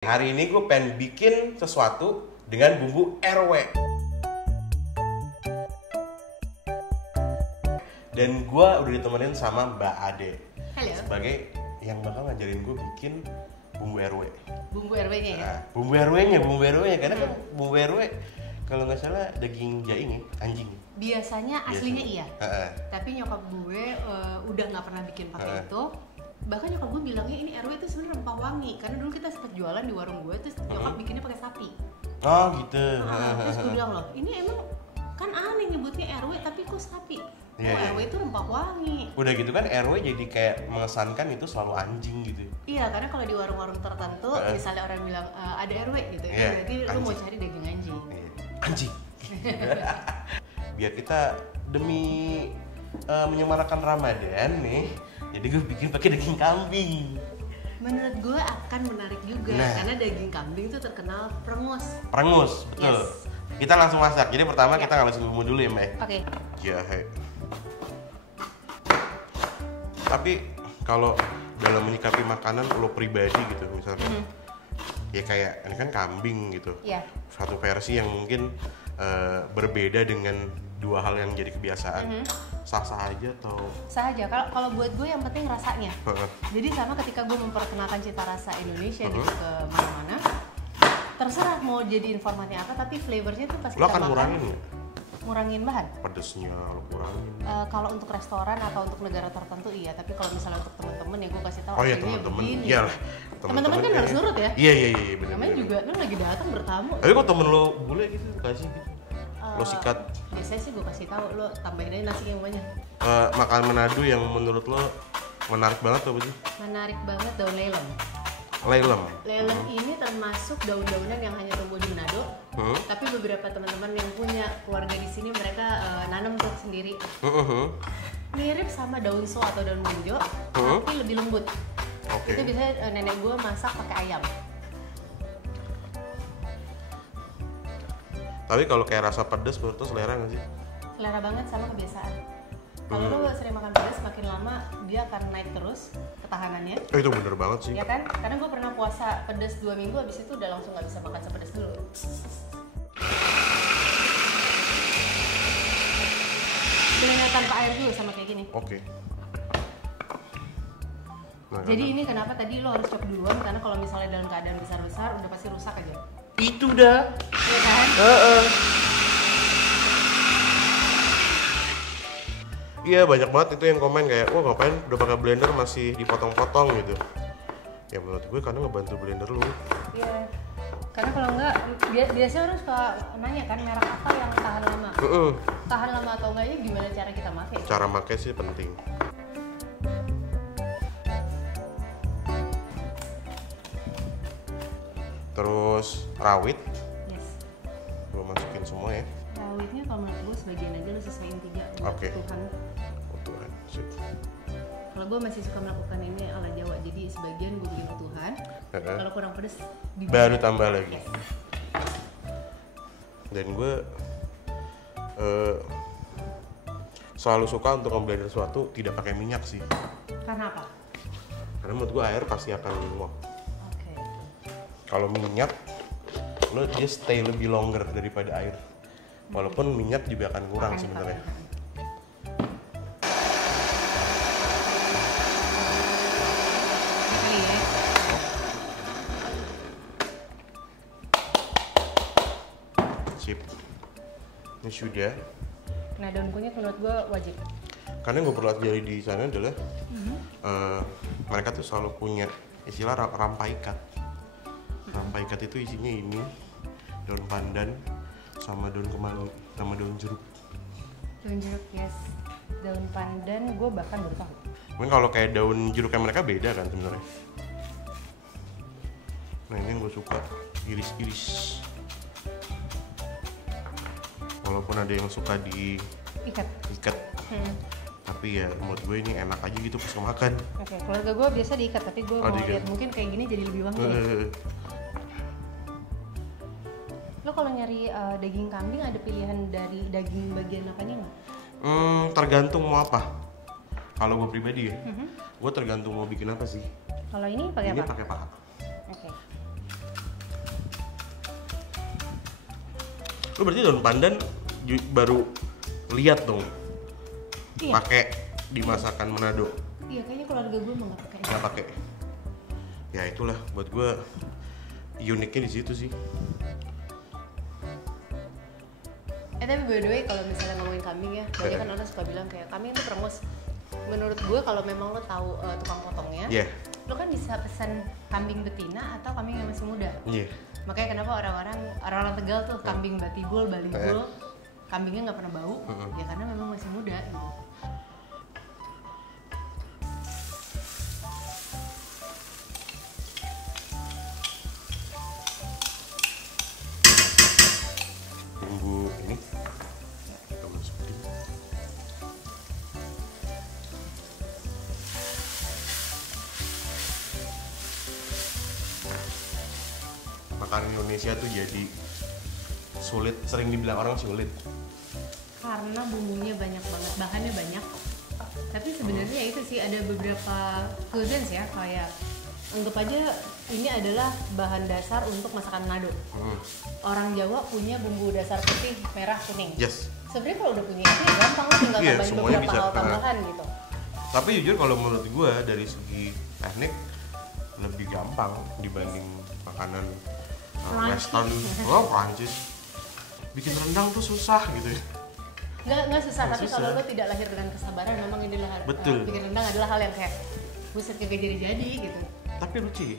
Hari ini gue pengen bikin sesuatu dengan bumbu RW. Dan gue udah ditemenin sama Mbak Ade. Halo. Sebagai yang bakal ngajarin gue bikin bumbu RW. Bumbu RW-nya ya? Nah, bumbu RW-nya. Karena kan bumbu RW kalau nggak salah daging jaing ya, anjing. Biasanya aslinya iya. Tapi nyokap gue udah nggak pernah bikin pakai itu. Bahkan nyokap gue bilangnya ini RW itu sebenarnya rempah wangi. Karena dulu kita sempat jualan di warung gue, terus nyokap bikinnya pakai sapi. Oh gitu. Terus gue bilang loh, ini emang kan aneh nyebutnya RW tapi kok sapi? Iya. RW itu rempah wangi. Udah gitu kan RW jadi kayak mengesankan itu selalu anjing gitu. Iya, karena kalau di warung-warung tertentu, misalnya orang bilang ada RW gitu, Iya, berarti lu mau cari daging anjing. Anjing. Biar kita demi menyemarakan Ramadan nih, jadi gue bikin pakai daging kambing. Menurut gue akan menarik juga, karena daging kambing itu terkenal prengus. Prengus, betul. Yes. Kita langsung masak. Jadi pertama kita ngalasin bumbu dulu ya, Mbak. Oke. Jahe. Tapi kalau dalam menyikapi makanan lo pribadi gitu misalnya, ya kayak ini kan kambing gitu. Iya. Satu versi yang mungkin berbeda dengan dua hal yang jadi kebiasaan. Sah-sah aja atau Sah aja. Kalau buat gue yang penting rasanya. Jadi sama ketika gue memperkenalkan cita rasa Indonesia gitu ke mana-mana, terserah mau jadi informannya apa, tapi flavornya tuh pasti lo akan ngurangin ya? Ngurangin bahan. Pedesnya lo kurangin. Kalau untuk restoran atau untuk negara tertentu iya, tapi kalau misalnya untuk temen-temen ya gue kasih tahu. Oh iya ini teman-teman, begini. iyalah. Teman-teman kan harus nurut ya. Iya benar. Namanya juga, lu lagi datang bertamu. Tapi kok temen lo bule gitu kasih gitu? Lo sikat. Biasanya sih gue kasih tahu, lo tambahin aja nasi yang banyak. Makanan Manado yang menurut lo menarik banget apa sih? Menarik banget daun lelem. Lelem. Lelem ini termasuk daun-daunan yang hanya tumbuh di Manado. Tapi beberapa teman-teman yang punya keluarga di sini mereka nanam tuh sendiri. Mirip sama daun so atau daun bunjo, tapi lebih lembut. Oke. Itu biasanya nenek gue masak pakai ayam. Tapi kalau kayak rasa pedas menurut lo selera nggak sih? Selera banget sama kebiasaan. Kalau lo sering makan pedas, makin lama dia akan naik terus ketahanannya. Itu bener banget sih. Ya kan? Karena gue pernah puasa pedas 2 minggu, habis itu udah langsung nggak bisa makan sepedas dulu. Dengan tanpa air dulu sama kayak gini. Oke. Nah, Jadi ini kenapa tadi lo harus chop duluan, karena kalau misalnya dalam keadaan besar-besar udah pasti rusak aja. itu dah. Iya kan? Iya banyak banget itu yang komen kayak, wah ngapain udah pakai blender masih dipotong-potong gitu. Ya menurut gue karena ngebantu blender lu. Iya. Karena kalau enggak, biasanya orang suka nanya kan merek apa yang tahan lama. Tahan lama atau enggaknya gimana cara kita pakai? Cara pakai sih penting. Terus rawit, Yes. gue masukin semua ya. Rawitnya kalau menurut gue sebagian aja lo sisain 3 buat Oke. Tuhan. Utuhan. Sip. Kalau gue masih suka melakukan ini ala Jawa, jadi sebagian gue beli utuhan. Kalau kurang pedes Baru tambah lagi. Yes. Dan gue selalu suka untuk memblender sesuatu tidak pakai minyak sih. Karena apa? Karena menurut gue air pasti akan nguap. Oke. Kalau minyak, lo dia stay lebih longer daripada air. Walaupun minyak juga akan kurang Akan sebenarnya. dipakai. Kali ya. Sip. Ini sudah. Nah daun kunyit menurut gue wajib. Karena yang gue pelajari di sana adalah mereka tuh selalu punya istilah rampa ikat. Rampa ikat itu isinya ini daun pandan sama daun kemangi sama daun jeruk. Daun jeruk, yes. Daun pandan gue bahkan baru tahu. Mungkin kalau kayak daun jeruknya mereka beda kan sebenarnya. Nah ini yang gue suka iris-iris. Walaupun ada yang suka Ikat. diikat, tapi ya menurut gue ini enak aja gitu pas makan. Oke, keluarga gue biasa diikat, tapi gue mau diikat. lihat mungkin kayak gini jadi lebih wangi. Lo kalau nyari daging kambing ada pilihan dari daging bagian apanya nggak? Tergantung mau apa. Kalau gue pribadi ya, gue tergantung mau bikin apa sih. Kalau ini pakai Ini apa? pakai paha. Oke. Lu berarti daun pandan baru lihat dong. Iya. Pakai di masakan Manado. Iya, kayaknya keluarga gue mah nggak pakai. Nggak pakai. Ya itulah buat gue uniknya di situ sih. Tapi by the way kalau misalnya ngomongin kambing ya, banyak kan orang suka bilang kayak kambing itu perengus. Menurut gue kalau memang lo tahu tukang potongnya, lo kan bisa pesan kambing betina atau kambing yang masih muda. Makanya kenapa orang-orang Tegal tuh kambing batibul, balibul, kambingnya nggak pernah bau, ya karena memang masih muda. Gitu. Bumbu ini kita masukin. Makanan Indonesia tuh jadi sulit, sering dibilang orang sulit karena bumbunya banyak banget, bahannya banyak. Tapi sebenarnya itu sih ada beberapa cuisines ya, kayak anggap aja ini adalah bahan dasar untuk masakan Manado. Orang Jawa punya bumbu dasar putih, merah, kuning. Sebenarnya kalau udah punya itu ya gampang, lo tinggal tambahin beberapa hal tambahan gitu. Tapi jujur kalau menurut gue dari segi teknik lebih gampang dibanding makanan Western. Prancis. Bikin rendang tuh susah gitu ya. Nggak susah, tapi kalau lo tidak lahir dengan kesabaran, memang ini bikin rendang adalah hal yang kayak buset kagak jadi gitu. Tapi lucu ya,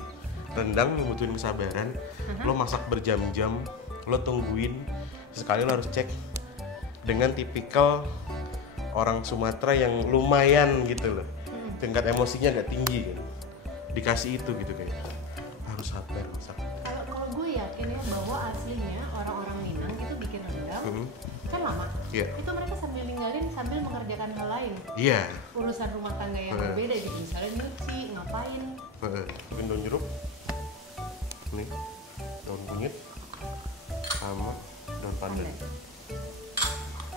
rendang membutuhin kesabaran. Lo masak berjam-jam, lo tungguin, sekali lo harus cek dengan tipikal orang Sumatera yang lumayan gitu loh, tingkat emosinya agak tinggi gitu. Dikasih itu gitu kayak harus sabar masak. Kalau gue yakin ya bahwa aslinya orang-orang Minang itu bikin rendang kan lama. Itu mereka sambil ninggalin sambil mengerjakan hal lain. Urusan rumah tangga yang berbeda gitu, misalnya nyuci, ngapain. Mungkin daun jeruk, nih daun kunyit, sama daun pandan.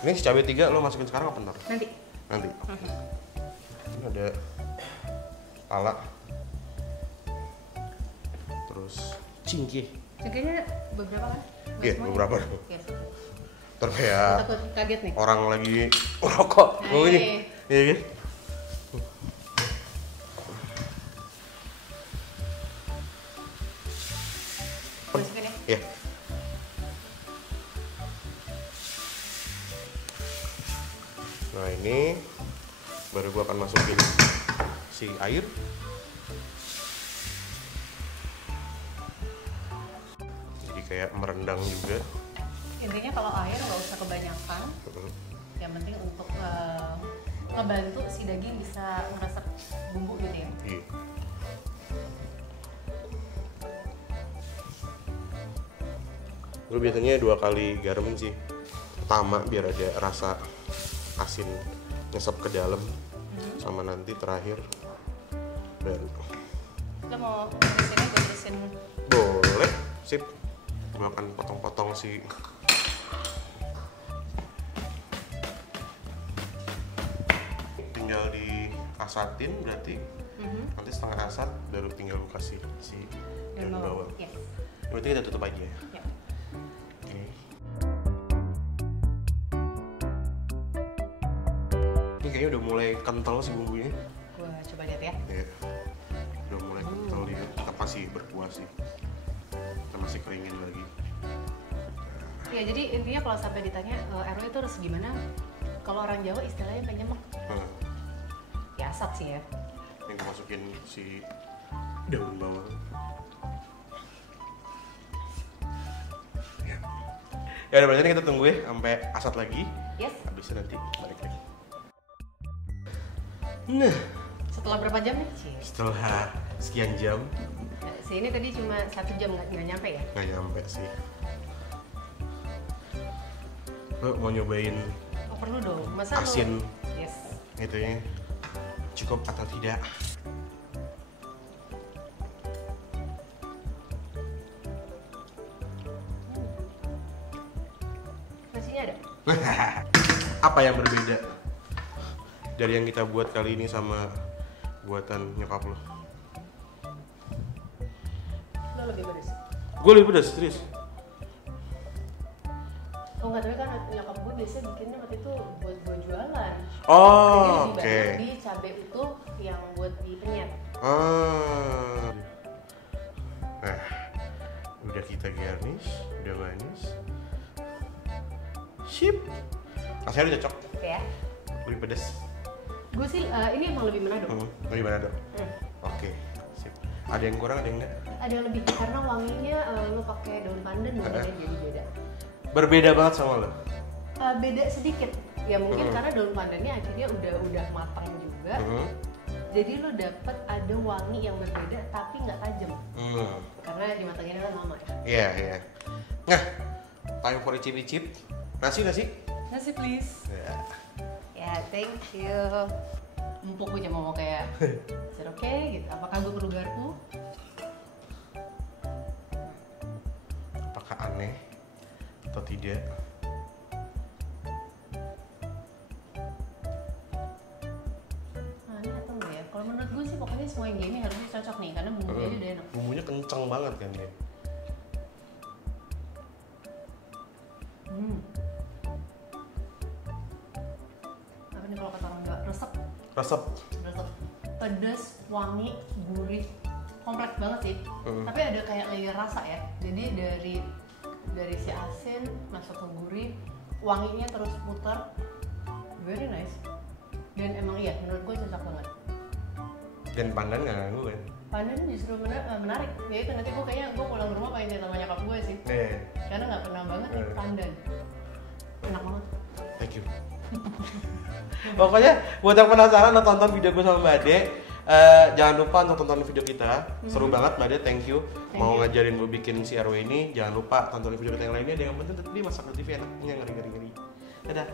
Ini si cabai 3 lo masukin sekarang apa ntar? Nanti. Ini ada pala, terus cingkih. Cingkihnya beberapa kan? Iya, beberapa dong. Terus kayak takut kaget nih. Orang lagi rokok. Iya. Masukin ya? Iya. Nah ini baru gua akan masukin si air. Jadi kayak merendang juga. Intinya kalau air nggak usah kebanyakan. Yang penting untuk ngebantu si daging bisa ngeresep bumbu gitu ya. Gue biasanya 2 kali garam sih. Pertama biar ada rasa asin ngesep ke dalam, sama nanti terakhir baru. Lo mau beresinnya gue beresin? Boleh, sip. Gue akan potong-potong sih. Tinggal diasatin berarti. Nanti setengah asat baru tinggal lu kasih si daun bawang. Berarti kita tutup aja ya. Ini kayaknya udah mulai kental sih bumbunya. Gua coba lihat ya. Iya. Udah mulai kental dia. Kita masih berkuah sih. Kita masih keringin lagi. Ya jadi intinya kalau sampai ditanya RW itu harus gimana? Kalau orang Jawa istilahnya penyemek. Ya asap sih ya. Ini gue masukin si daun bawang. Ya udah berarti kita tunggu ya sampai asat lagi. Habisnya nanti balik lagi. Nah, setelah berapa jam nih? Setelah sekian jam. Si ini tadi cuma 1 jam nggak nyampe ya? Nggak nyampe sih. Lo mau nyobain? Oh perlu dong. Masa asin? Yes. Itu ya cukup atau tidak? Nasinya ada? Apa yang berbeda dari yang kita buat kali ini sama buatan nyokap lo? Lo lebih pedas? Gue lebih pedas, serius. enggak, tapi kan nyokap gue biasanya bikinnya waktu itu buat gue jualan. Oh, oke. Okay. Di cabai utuh yang buat dipenyet. Nah, udah kita garnish, udah manis. Sip. Rasanya udah cocok. Ya. Lebih pedas. Gue sih ini emang lebih menado. Lebih menado. Oke, sip. Ada yang kurang, ada yang enggak? Ada yang lebih karena wanginya lo pakai daun pandan jadi beda. Berbeda banget sama lo? Beda sedikit. Ya mungkin karena daun pandannya akhirnya udah matang juga. Jadi lo dapet ada wangi yang berbeda tapi nggak tajam. Karena dimatangin kan lama ya. Iya, iya. Nah, time for icip-icip. Nasi nggak sih? Nasi please. Ya, thank you. Empuk gue cuma mau kayak oke gitu. Apakah gue perlu garpu? Apakah aneh atau tidak? Aneh atau enggak ya? Kalau menurut gue sih pokoknya semua yang gini harusnya cocok nih karena bumbunya udah enak. Bumbunya kenceng banget kan dia. Apa nih kalau kata orang Jawa? Resep. Resep. Pedas, wangi, gurih, kompleks banget sih. Tapi ada kayak layer rasa ya. Jadi dari si asin masuk ke gurih, wanginya terus putar, very nice. Dan emang iya, menurut gue cocok banget. Dan pandan nggak ganggu kan? Pandan justru menarik. Ya itu nanti gue kayaknya gue pulang ke rumah pengen cerita sama nyokap gue sih. Karena nggak pernah banget nih pandan. Enak banget. Thank you. Pokoknya buat yang penasaran lo tonton video gue sama Mbak Ade. Jangan lupa untuk tonton video kita. Seru banget Mbak Ade, thank you. Mau ngajarin gue bikin si RW ini. Jangan lupa tonton video kita yang lainnya. Yang penting tetap dia masak TV enaknya ngeri-ngeri. Dadah.